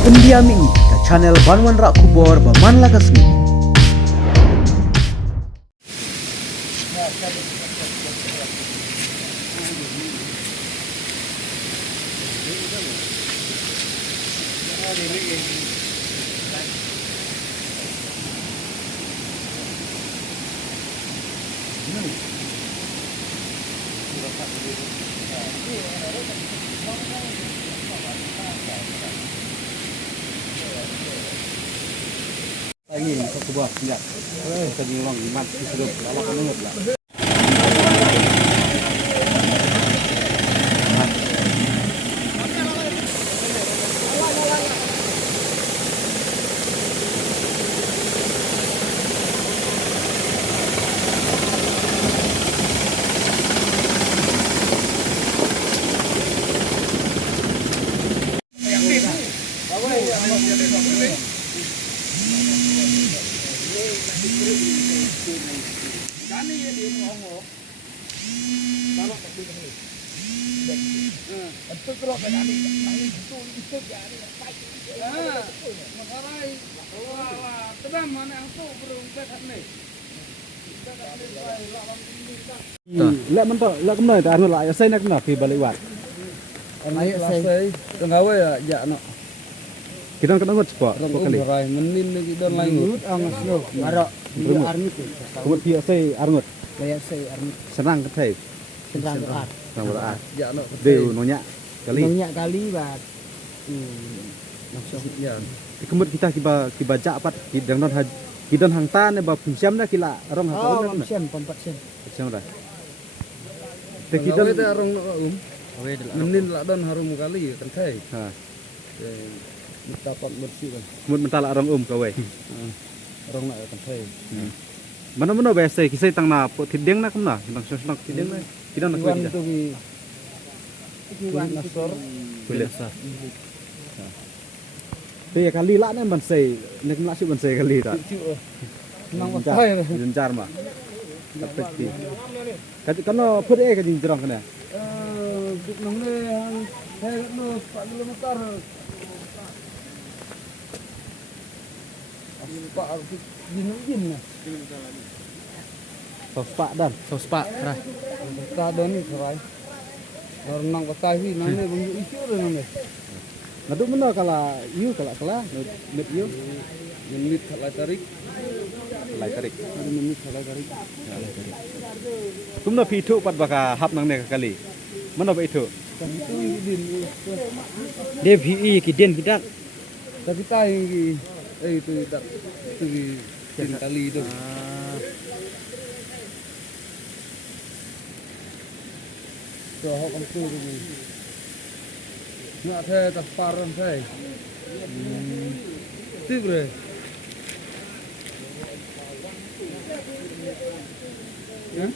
Pendiami ke channel Banwan Rak Kubor Baman Lakasmi. Angin ke kubah enggak. Kita nyolong imat disuruh lalak menurut lah. Lek mentok, lek kemana itu anu lah, saya nak kena pi balik wat. Ayo saya tenggawe ya no. Kita kena ngut sport, kali. Rai menin lagi dan lain ngut angas no. Maro dia armit. Kemut pi saya arngut. Kayak saya armit Senang ke thai. senang ar. Senang berat. Ya no. Deu nonya kali. Banyak kali bat. Langsung ya. Kemut kita kiba japat kidang non kidang hang tan ba pinjam na kila rong ha. Oh, 5 sen, 4 sen. Pinjam dah. Kita itu arong no menin lah dan harum kali kan thai. Ha. Dapat bersih kan. Kemut mental rong kawe. Arong nak kan thai. Mana biasa kisah tang na po tideng na kumna, tang senang tideng na. Kita nak Iwan kuat. tu Iwan nasor. Boleh. Tapi kali lah ni bansai, nak melasi bansai kali tak. Nang Jencar, thai. jencar mah. Tapi ti. Kalau put kerja jerang kena. Nang ni saya no 4 kilometer. Pak din na. Sospak dan. Sospak, rai. Kita ada ni serai. Orang katahi nane bunyi isu nane. Nadu mana kalau you kalau kelah, net you, Menit kalau tarik, lai tarik. menit kalau tarik. Tumna pitu pat baka hap nang ne kali. Mana ba itu? Kan itu din. DVI kiden kita. Tapi tahu itu tak itu di kali itu. So kan tu ni. Nak saya tak paran saya. Tu bre. Ya?